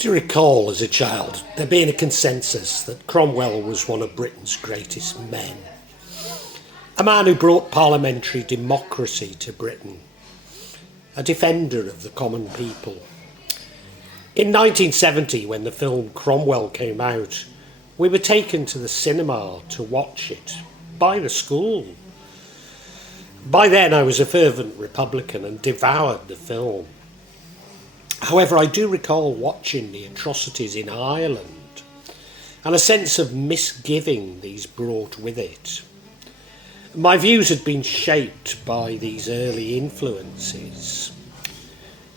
to recall as a child there being a consensus that Cromwell was one of Britain's greatest men. A man who brought parliamentary democracy to Britain. A defender of the common people. In 1970, when the film Cromwell came out, we were taken to the cinema to watch it by the school. By then I was a fervent Republican and devoured the film. However, I do recall watching the atrocities in Ireland and a sense of misgiving these brought with it. My views had been shaped by these early influences.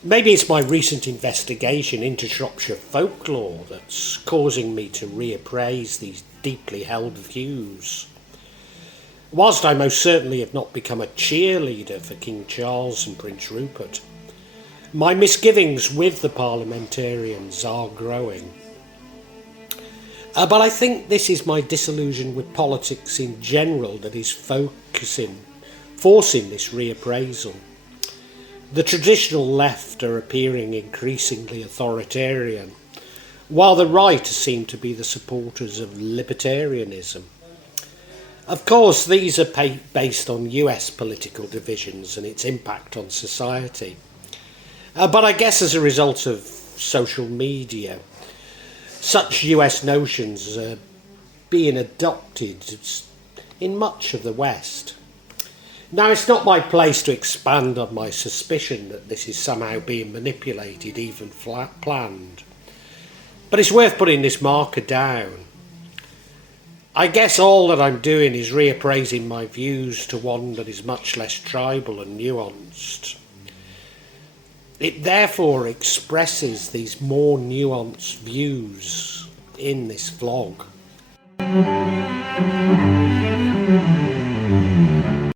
Maybe it's my recent investigation into Shropshire folklore that's causing me to reappraise these deeply held views. Whilst I most certainly have not become a cheerleader for King Charles and Prince Rupert, my misgivings with the parliamentarians are growing. But I think this is my disillusion with politics in general that is forcing this reappraisal. The traditional left are appearing increasingly authoritarian, while the right seem to be the supporters of libertarianism. Of course, these are based on US political divisions and its impact on society. But I guess as a result of social media, such US notions are being adopted in much of the West. Now, it's not my place to expand on my suspicion that this is somehow being manipulated, even planned. But it's worth putting this marker down. I guess all that I'm doing is reappraising my views to one that is much less tribal and nuanced. It therefore expresses these more nuanced views in this vlog.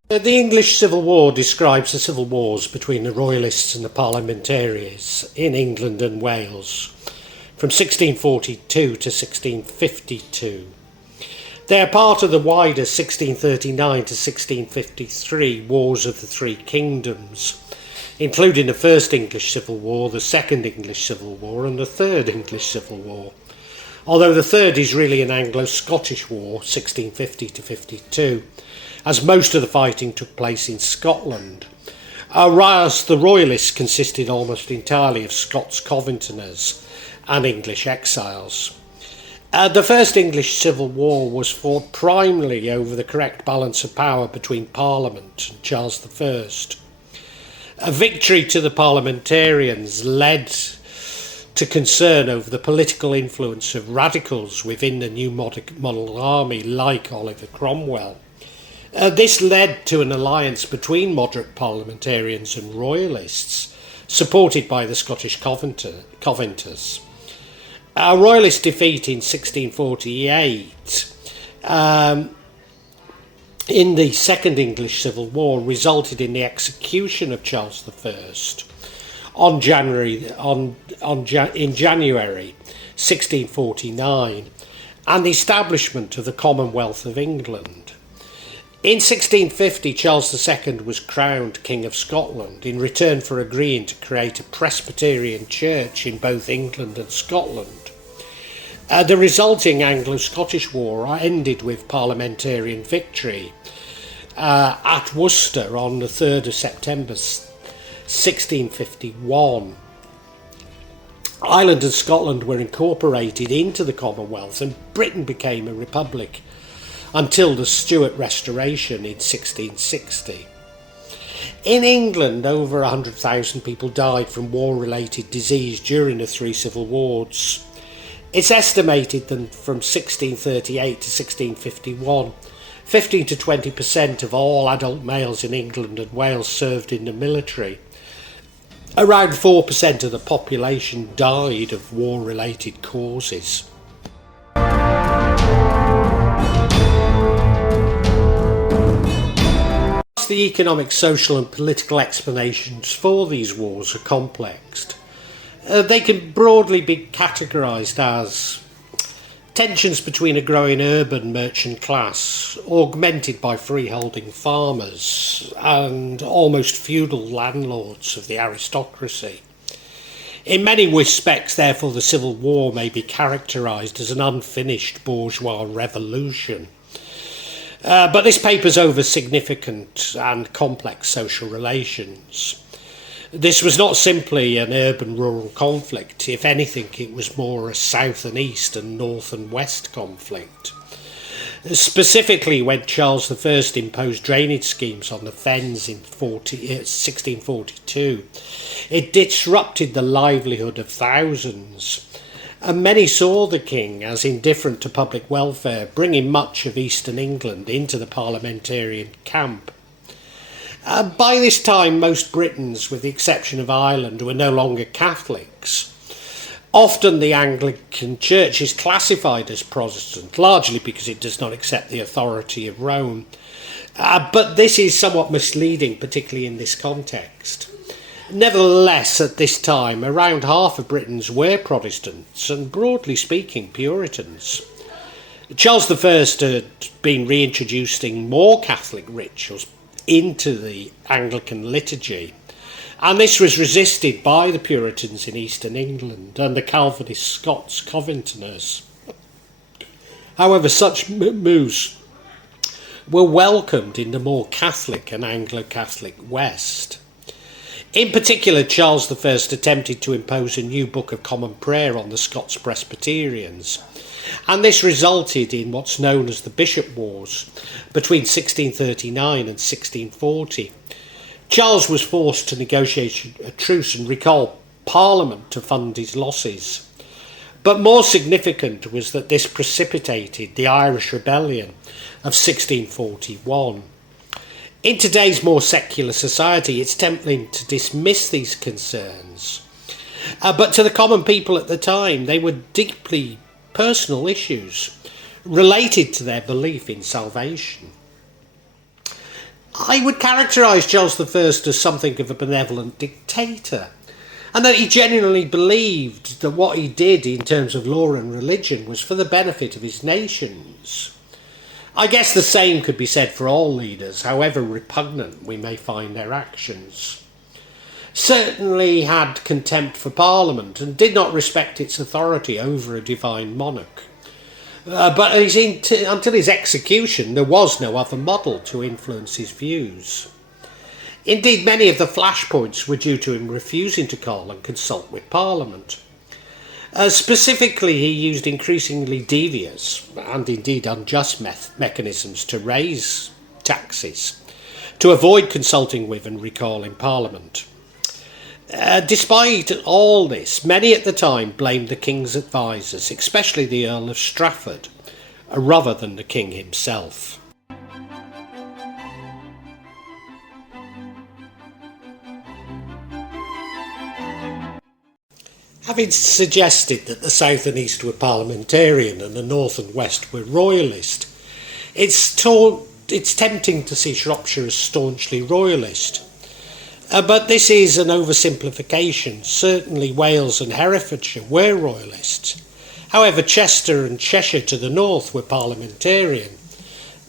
The English Civil War describes the civil wars between the Royalists and the Parliamentarians in England and Wales from 1642 to 1652. They are part of the wider 1639 to 1653 Wars of the Three Kingdoms, including the First English Civil War, the Second English Civil War and the Third English Civil War, although the third is really an Anglo-Scottish War, 1650 to 52, as most of the fighting took place in Scotland, whereas the Royalists consisted almost entirely of Scots Covenanters and English exiles. The First English Civil War was fought primarily over the correct balance of power between Parliament and Charles I. A victory to the parliamentarians led to concern over the political influence of radicals within the new model army like Oliver Cromwell. This led to an alliance between moderate parliamentarians and royalists, supported by the Scottish Covenanters. A royalist defeat in 1648 in the Second English Civil War resulted in the execution of Charles I in January 1649 and the establishment of the Commonwealth of England. In 1650, Charles II was crowned King of Scotland in return for agreeing to create a Presbyterian church in both England and Scotland. The resulting Anglo-Scottish War ended with parliamentarian victory at Worcester on the 3rd of September 1651. Ireland and Scotland were incorporated into the Commonwealth and Britain became a republic until the Stuart Restoration in 1660. In England, over 100,000 people died from war-related disease during the three civil wars. It's estimated that from 1638 to 1651, 15 to 20% of all adult males in England and Wales served in the military. Around 4% of the population died of war-related causes. The economic, social and political explanations for these wars are complex. They can broadly be categorised as tensions between a growing urban merchant class, augmented by freeholding farmers and almost feudal landlords of the aristocracy. In many respects, therefore, the Civil War may be characterised as an unfinished bourgeois revolution. But this paper's over significant and complex social relations. This was not simply an urban-rural conflict. If anything, it was more a south and east and north and west conflict. Specifically, when Charles I imposed drainage schemes on the fens in 1642, it disrupted the livelihood of thousands, and many saw the king as indifferent to public welfare, bringing much of eastern England into the parliamentarian camp. By this time, most Britons, with the exception of Ireland, were no longer Catholics. Often the Anglican Church is classified as Protestant, largely because it does not accept the authority of Rome. But this is somewhat misleading, particularly in this context. Nevertheless, at this time, around half of Britons were Protestants and, broadly speaking, Puritans. Charles I had been reintroducing more Catholic rituals into the Anglican liturgy, and this was resisted by the Puritans in eastern England and the Calvinist Scots Covenanters. However, such moves were welcomed in the more Catholic and Anglo-Catholic West. In particular, Charles I attempted to impose a new Book of Common Prayer on the Scots Presbyterians, and this resulted in what's known as the Bishop Wars between 1639 and 1640. Charles was forced to negotiate a truce and recall Parliament to fund his losses. But more significant was that this precipitated the Irish Rebellion of 1641. In today's more secular society, it's tempting to dismiss these concerns. But to the common people at the time, they were deeply personal issues related to their belief in salvation. I would characterise Charles I as something of a benevolent dictator, and that he genuinely believed that what he did in terms of law and religion was for the benefit of his nations. I guess the same could be said for all leaders, however repugnant we may find their actions. Certainly he had contempt for Parliament and did not respect its authority over a divine monarch. But until his execution, there was no other model to influence his views. Indeed, many of the flashpoints were due to him refusing to call and consult with Parliament. Specifically, he used increasingly devious and indeed unjust mechanisms to raise taxes, to avoid consulting with and recalling Parliament. Despite all this, many at the time blamed the King's advisers, especially the Earl of Strafford, rather than the King himself. Having suggested that the south and east were parliamentarian and the north and west were royalist, it's tempting to see Shropshire as staunchly royalist. But this is an oversimplification. Certainly Wales and Herefordshire were royalists. However, Chester and Cheshire to the north were parliamentarian.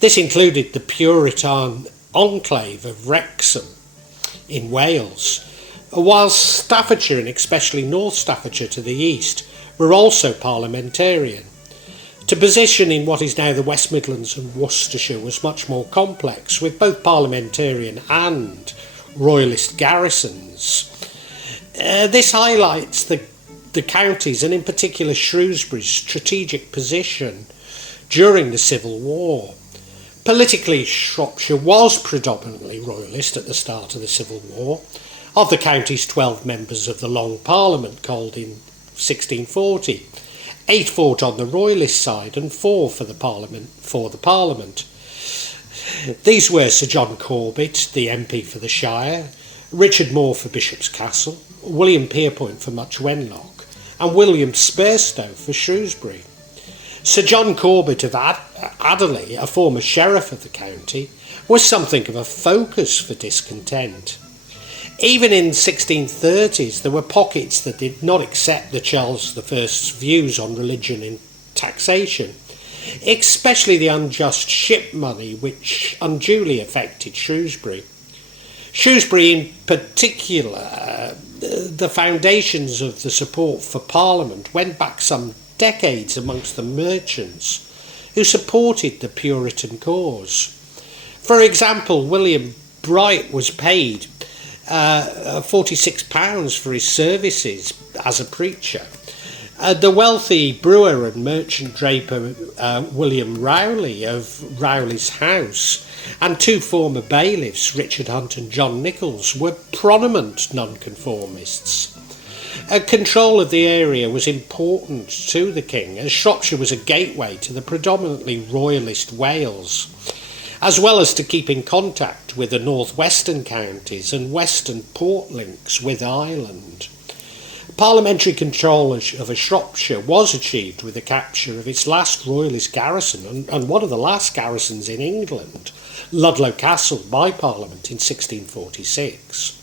This included the Puritan enclave of Wrexham in Wales, whilst Staffordshire and especially North Staffordshire to the east were also parliamentarian. To position in what is now the West Midlands and Worcestershire was much more complex, with both parliamentarian and royalist garrisons. This highlights the county's, and in particular Shrewsbury's, strategic position during the Civil War. Politically, Shropshire was predominantly royalist at the start of the Civil War. Of the county's 12 members of the Long Parliament called in 1640, 8 fought on the royalist side and 4 for the Parliament. These were Sir John Corbett, the MP for the Shire, Richard Moore for Bishop's Castle, William Pierpoint for Much Wenlock, and William Spurstow for Shrewsbury. Sir John Corbett of Adderley, a former sheriff of the county, was something of a focus for discontent. Even in 1630s, there were pockets that did not accept the Charles I's views on religion and taxation, especially the unjust ship money which unduly affected Shrewsbury. Shrewsbury in particular the foundations of the support for Parliament went back some decades amongst the merchants who supported the Puritan cause. For example, William Bright was paid £46 for his services as a preacher. The wealthy brewer and merchant draper William Rowley of Rowley's House and two former bailiffs, Richard Hunt and John Nichols, were prominent nonconformists. Control of the area was important to the king, as Shropshire was a gateway to the predominantly royalist Wales, as well as to keeping contact with the northwestern counties and western port links with Ireland. Parliamentary control of Shropshire was achieved with the capture of its last royalist garrison and one of the last garrisons in England, Ludlow Castle, by Parliament in 1646.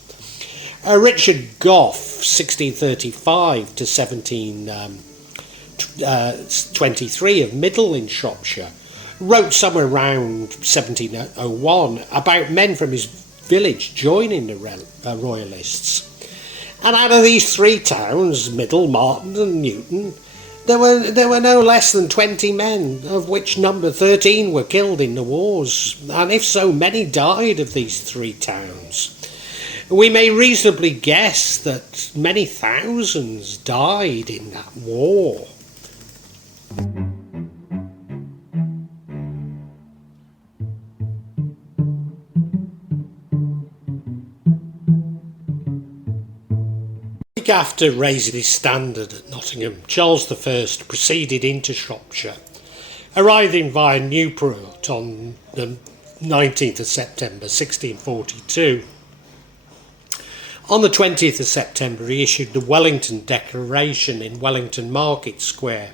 Richard Gough, 1635 to 1723 of Middle in Shropshire, wrote somewhere around 1701 about men from his village joining the Royalists. And out of these three towns, Middle, Marton and Newton, there were no less than 20 men, of which number 13 were killed in the wars, and if so, many died of these three towns. We may reasonably guess that many thousands died in that war. After raising his standard at Nottingham, Charles I proceeded into Shropshire, arriving via Newport on the 19th of September 1642. On the 20th of September he issued the Wellington Declaration in Wellington Market Square.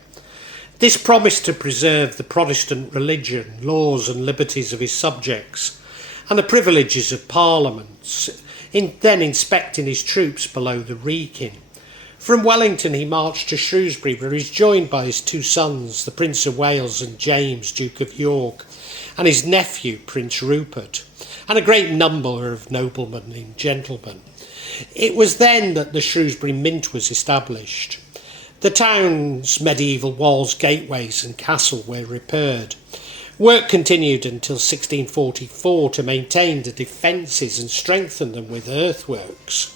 This promised to preserve the Protestant religion, laws and liberties of his subjects, and the privileges of Parliament, then inspecting his troops below the Wrekin. From Wellington he marched to Shrewsbury, where he was joined by his two sons, the Prince of Wales and James, Duke of York, and his nephew, Prince Rupert, and a great number of noblemen and gentlemen. It was then that the Shrewsbury Mint was established. The town's medieval walls, gateways and castle were repaired. Work continued until 1644 to maintain the defences and strengthen them with earthworks.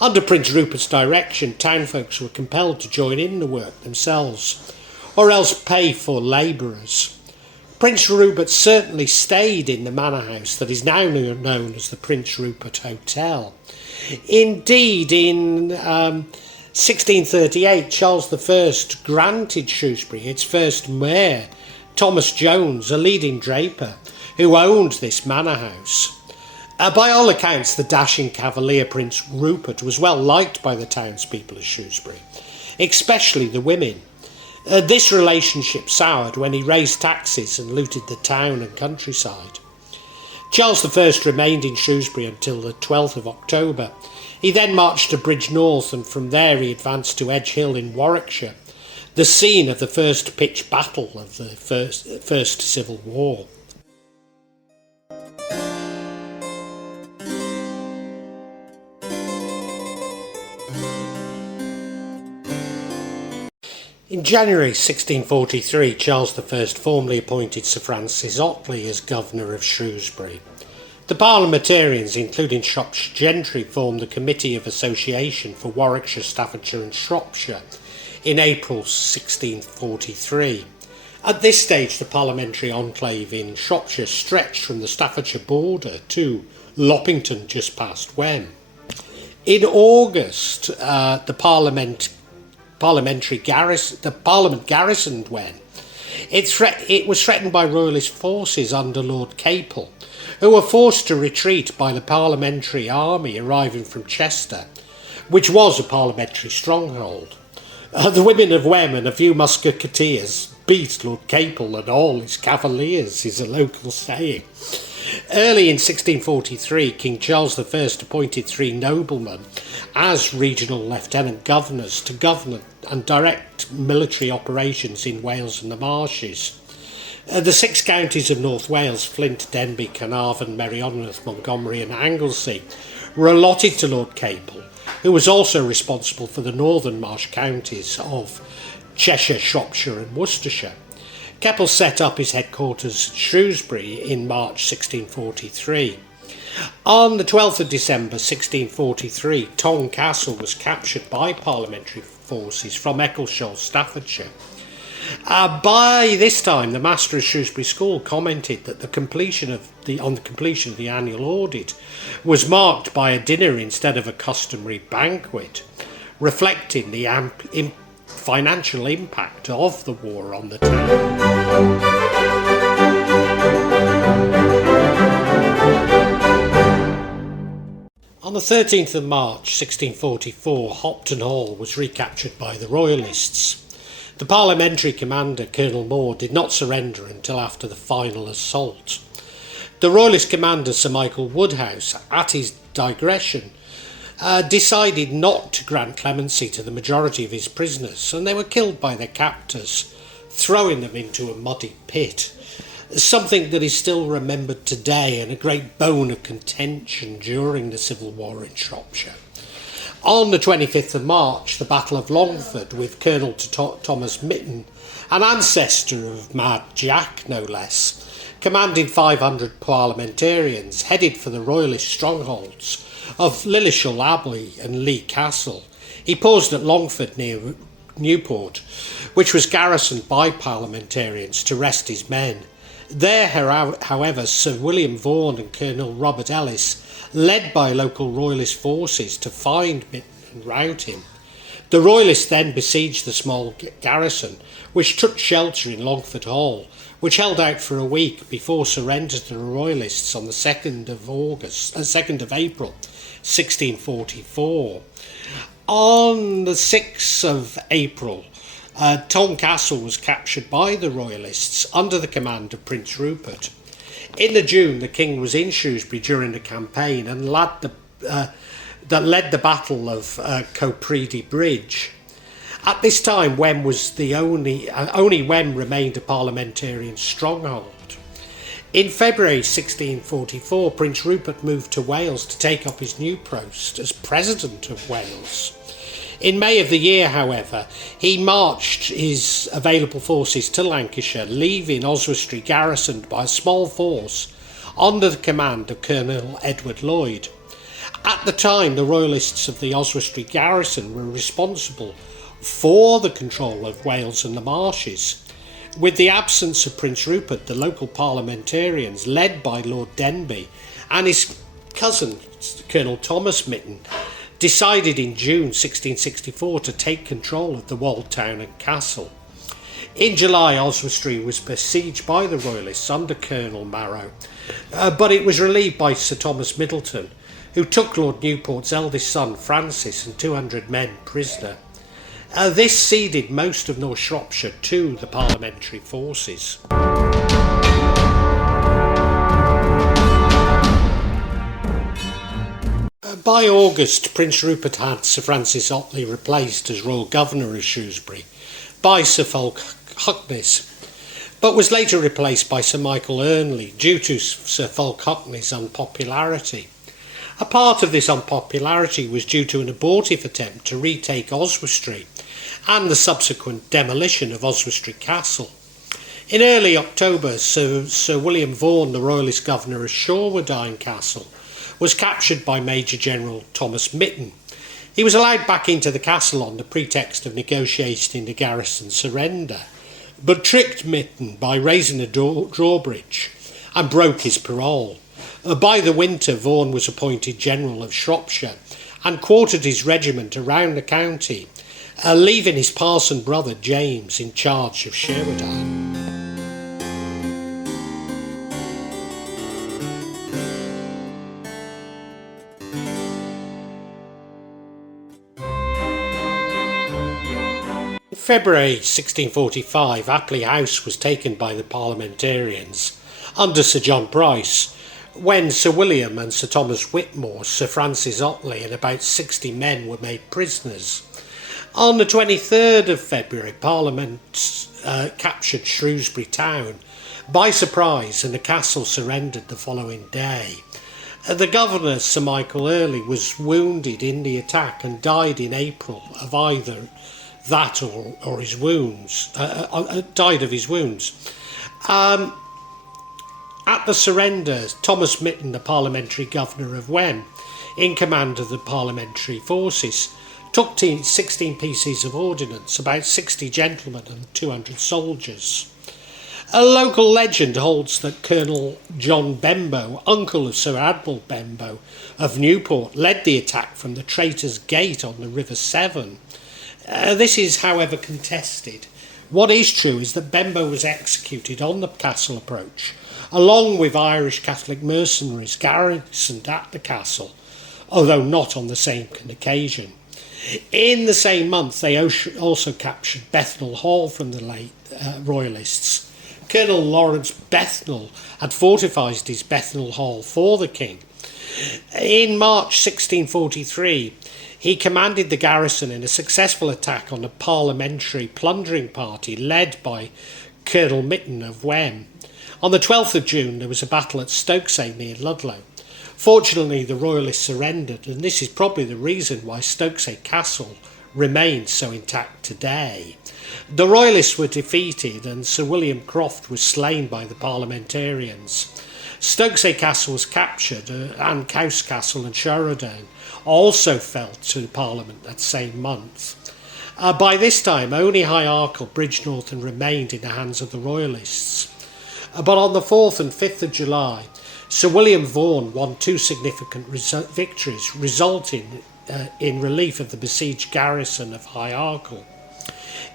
Under Prince Rupert's direction, townfolks were compelled to join in the work themselves, or else pay for labourers. Prince Rupert certainly stayed in the manor house that is now known as the Prince Rupert Hotel. Indeed, in 1638, Charles I granted Shrewsbury its first mayor, Thomas Jones, a leading draper, who owned this manor house. By all accounts, the dashing cavalier Prince Rupert was well liked by the townspeople of Shrewsbury, especially the women. This relationship soured when he raised taxes and looted the town and countryside. Charles I remained in Shrewsbury until the 12th of October. He then marched to Bridge North, and from there he advanced to Edge Hill in Warwickshire, the scene of the first pitched battle of the First Civil War. In January 1643, Charles I formally appointed Sir Francis Otley as Governor of Shrewsbury. The Parliamentarians, including Shropshire gentry, formed the Committee of Association for Warwickshire, Staffordshire and Shropshire in April 1643. At this stage, the parliamentary enclave in Shropshire stretched from the Staffordshire border to Loppington, just past Wem. In August, the Parliament garrisoned Wen. It was threatened by royalist forces under Lord Capel, who were forced to retreat by the parliamentary army arriving from Chester, which was a parliamentary stronghold. The women of Wem and a few musketeers beat Lord Capel and all his cavaliers, is a local saying. Early in 1643, King Charles I appointed three noblemen as regional lieutenant governors to govern and direct military operations in Wales and the Marshes. The six counties of North Wales, Flint, Denbigh, Carnarvon, Merioneth, Montgomery and Anglesey, were allotted to Lord Capel, who was also responsible for the northern marsh counties of Cheshire, Shropshire and Worcestershire. Keppel set up his headquarters at Shrewsbury in March 1643. On the 12th of December 1643, Tong Castle was captured by parliamentary forces from Eccleshall, Staffordshire. By this time, the master of Shrewsbury School commented that the completion of the annual audit was marked by a dinner instead of a customary banquet, reflecting the financial impact of the war on the town. On the 13th of March 1644, Hopton Hall was recaptured by the Royalists. The parliamentary commander, Colonel Moore, did not surrender until after the final assault. The Royalist commander, Sir Michael Woodhouse, at his digression, decided not to grant clemency to the majority of his prisoners, and they were killed by their captors, throwing them into a muddy pit, something that is still remembered today and a great bone of contention during the Civil War in Shropshire. On the 25th of March, the Battle of Longford, with Colonel Thomas Mitten, an ancestor of Mad Jack no less, commanding 500 parliamentarians, headed for the Royalist strongholds of Lillishall Abbey and Lee Castle. He paused at Longford near Newport, which was garrisoned by parliamentarians, to rest his men. There, however, Sir William Vaughan and Colonel Robert Ellis, led by local Royalist forces, to find Mitten and rout him. The Royalists then besieged the small garrison, which took shelter in Longford Hall, which held out for a week before surrender to the Royalists on the 2nd of April 1644. On the 6th of April, Tong Castle was captured by the Royalists under the command of Prince Rupert. In the June, the king was in Shrewsbury during the campaign and led the Battle of Copredy Bridge. At this time, Wem was the only Wem remained a parliamentarian stronghold. In February 1644, Prince Rupert moved to Wales to take up his new post as President of Wales. In May of the year, however, he marched his available forces to Lancashire, leaving Oswestry garrisoned by a small force under the command of Colonel Edward Lloyd. At the time, the Royalists of the Oswestry garrison were responsible for the control of Wales and the marshes. With the absence of Prince Rupert, the local parliamentarians, led by Lord Denbigh and his cousin, Colonel Thomas Mitten, decided in June 1664 to take control of the walled town and castle. In July, Oswestry was besieged by the Royalists under Colonel Marrow, but it was relieved by Sir Thomas Middleton, who took Lord Newport's eldest son, Francis, and 200 men prisoner. This ceded most of North Shropshire to the parliamentary forces. By August, Prince Rupert had Sir Francis Otley replaced as Royal Governor of Shrewsbury by Sir Fulk Huckness, but was later replaced by Sir Michael Ernley due to Sir Fulk Huckness's unpopularity. A part of this unpopularity was due to an abortive attempt to retake Oswestry and the subsequent demolition of Oswestry Castle. In early October, Sir William Vaughan, the Royalist Governor of Shorewardine Castle, was captured by Major General Thomas Mitten. He was allowed back into the castle on the pretext of negotiating the garrison surrender, but tricked Mitten by raising a drawbridge and broke his parole. By the winter, Vaughan was appointed General of Shropshire and quartered his regiment around the county, leaving his parson brother James in charge of Sherwoodine. In February 1645, Aptley House was taken by the parliamentarians under Sir John Bryce, when Sir William and Sir Thomas Whitmore, Sir Francis Otley and about 60 men were made prisoners. On the 23rd of February, Parliament captured Shrewsbury town by surprise, and the castle surrendered the following day. The governor, Sir Michael Earley, was wounded in the attack and died in April of either that or his wounds. Died of his wounds. At the surrender, Thomas Mitton, the parliamentary governor of Wem, in command of the parliamentary forces, took 16 pieces of ordnance, about 60 gentlemen and 200 soldiers. A local legend holds that Colonel John Bembo, uncle of Sir Admiral Bembo of Newport, led the attack from the Traitors' Gate on the River Severn. This is, however, contested. What is true is that Bembo was executed on the castle approach, along with Irish Catholic mercenaries garrisoned at the castle, although not on the same occasion. In the same month, they also captured Bethnal Hall from the late Royalists. Colonel Lawrence Bethnal had fortified his Bethnal Hall for the king. In March 1643, he commanded the garrison in a successful attack on a parliamentary plundering party led by Colonel Mitton of Wem. On the 12th of June, there was a battle at Stokesay near Ludlow. Fortunately, the Royalists surrendered, and this is probably the reason why Stokesay Castle remains so intact today. The Royalists were defeated and Sir William Croft was slain by the Parliamentarians. Stokesay Castle was captured and Cowes Castle and Sheridan also fell to Parliament that same month. By this time, only High Arkle, Bridgnorth remained in the hands of the Royalists. But on the 4th and 5th of July, Sir William Vaughan won 2 significant victories, resulting in relief of the besieged garrison of High Arkle.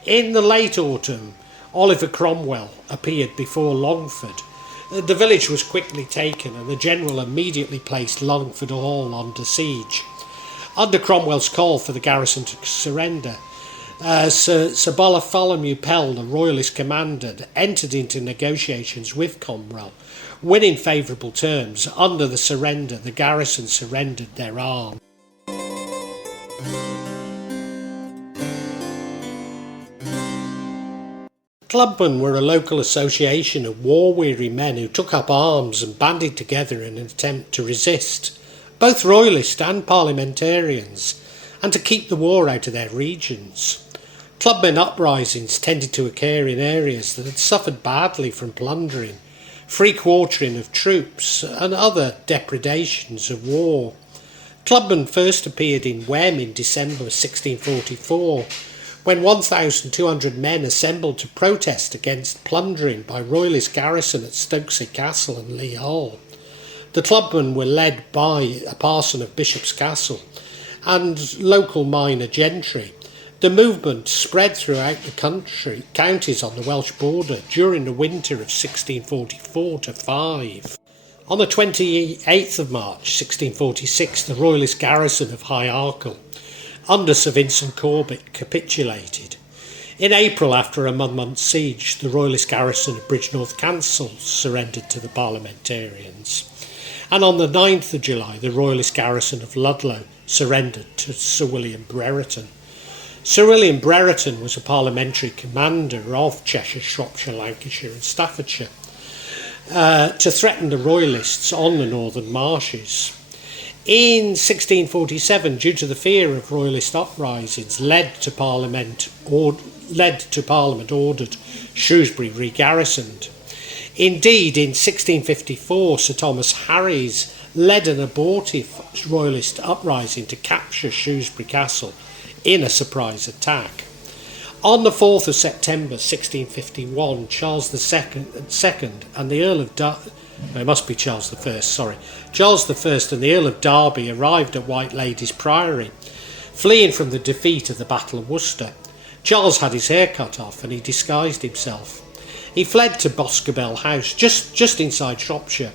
In the late autumn, Oliver Cromwell appeared before Longford. The village was quickly taken and the general immediately placed Longford Hall under siege. Under Cromwell's call for the garrison to surrender, Sir Bartholomew Pell, the Royalist commander, entered into negotiations with Cromwell, winning favourable terms. Under the surrender, the garrison surrendered their arms. Clubmen were a local association of war-weary men who took up arms and banded together in an attempt to resist both Royalist and Parliamentarians, and to keep the war out of their regions. Clubmen uprisings tended to occur in areas that had suffered badly from plundering, free quartering of troops, and other depredations of war. Clubmen first appeared in Wem in December 1644, when 1,200 men assembled to protest against plundering by Royalist garrison at Stokesay Castle and Lee Hall. The clubmen were led by a parson of Bishop's Castle and local minor gentry. The movement spread throughout the counties on the Welsh border during the winter of 1644-5. On the 28th of March 1646, the Royalist garrison of High Arkle under Sir Vincent Corbett capitulated. In April, after a month siege, the Royalist garrison of Bridgnorth Castle surrendered to the Parliamentarians. And on the 9th of July, the Royalist garrison of Ludlow surrendered to Sir William Brereton. Sir William Brereton was a parliamentary commander of Cheshire, Shropshire, Lancashire and Staffordshire to threaten the Royalists on the northern marshes. In 1647, due to the fear of Royalist uprisings, led to Parliament ordered Shrewsbury re-garrisoned. Indeed, in 1654, Sir Thomas Harries led an abortive Royalist uprising to capture Shrewsbury Castle in a surprise attack. On the 4th of September 1651, Charles II and the Earl of Charles I and the Earl of Derby arrived at White Lady's Priory, fleeing from the defeat of the Battle of Worcester. Charles had his hair cut off and he disguised himself. He fled to Boscobel House, just inside Shropshire,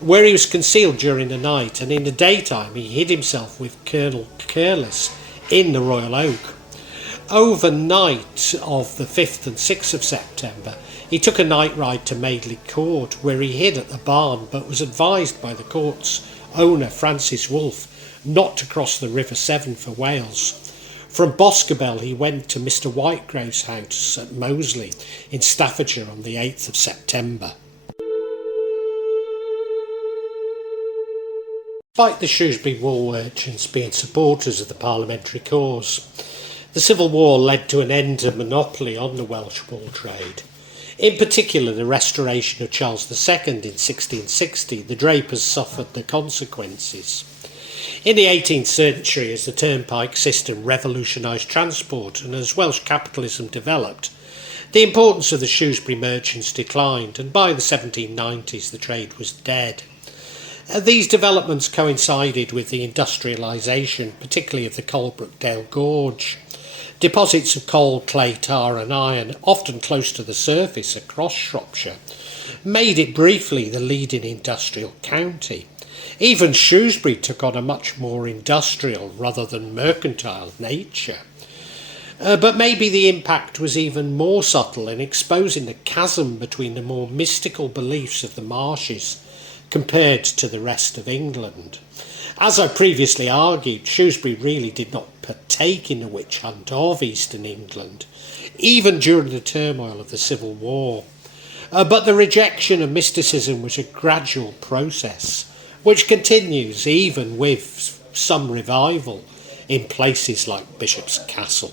where he was concealed during the night, and in the daytime he hid himself with Colonel Careless in the Royal Oak. Overnight of the 5th and 6th of September, he took a night ride to Madeley Court, where he hid at the barn, but was advised by the court's owner, Francis Wolfe, not to cross the River Severn for Wales. From Boscobel he went to Mr. Whitegrave's house at Moseley in Staffordshire on the 8th of September. Despite the Shrewsbury wool merchants being supporters of the parliamentary cause, the Civil War led to an end to monopoly on the Welsh wool trade. In particular, the restoration of Charles II in 1660, the drapers suffered the consequences. In the 18th century, as the turnpike system revolutionised transport and as Welsh capitalism developed, the importance of the Shrewsbury merchants declined, and by the 1790s the trade was dead. These developments coincided with the industrialisation, particularly of the Coalbrookdale Gorge. Deposits of coal, clay, tar and iron, often close to the surface across Shropshire, made it briefly the leading industrial county. Even Shrewsbury took on a much more industrial rather than mercantile nature. But maybe the impact was even more subtle in exposing the chasm between the more mystical beliefs of the marshes compared to the rest of England. As I previously argued, Shrewsbury really did not partake in the witch hunt of Eastern England, even during the turmoil of the Civil War. But the rejection of mysticism was a gradual process, which continues even with some revival in places like Bishop's Castle.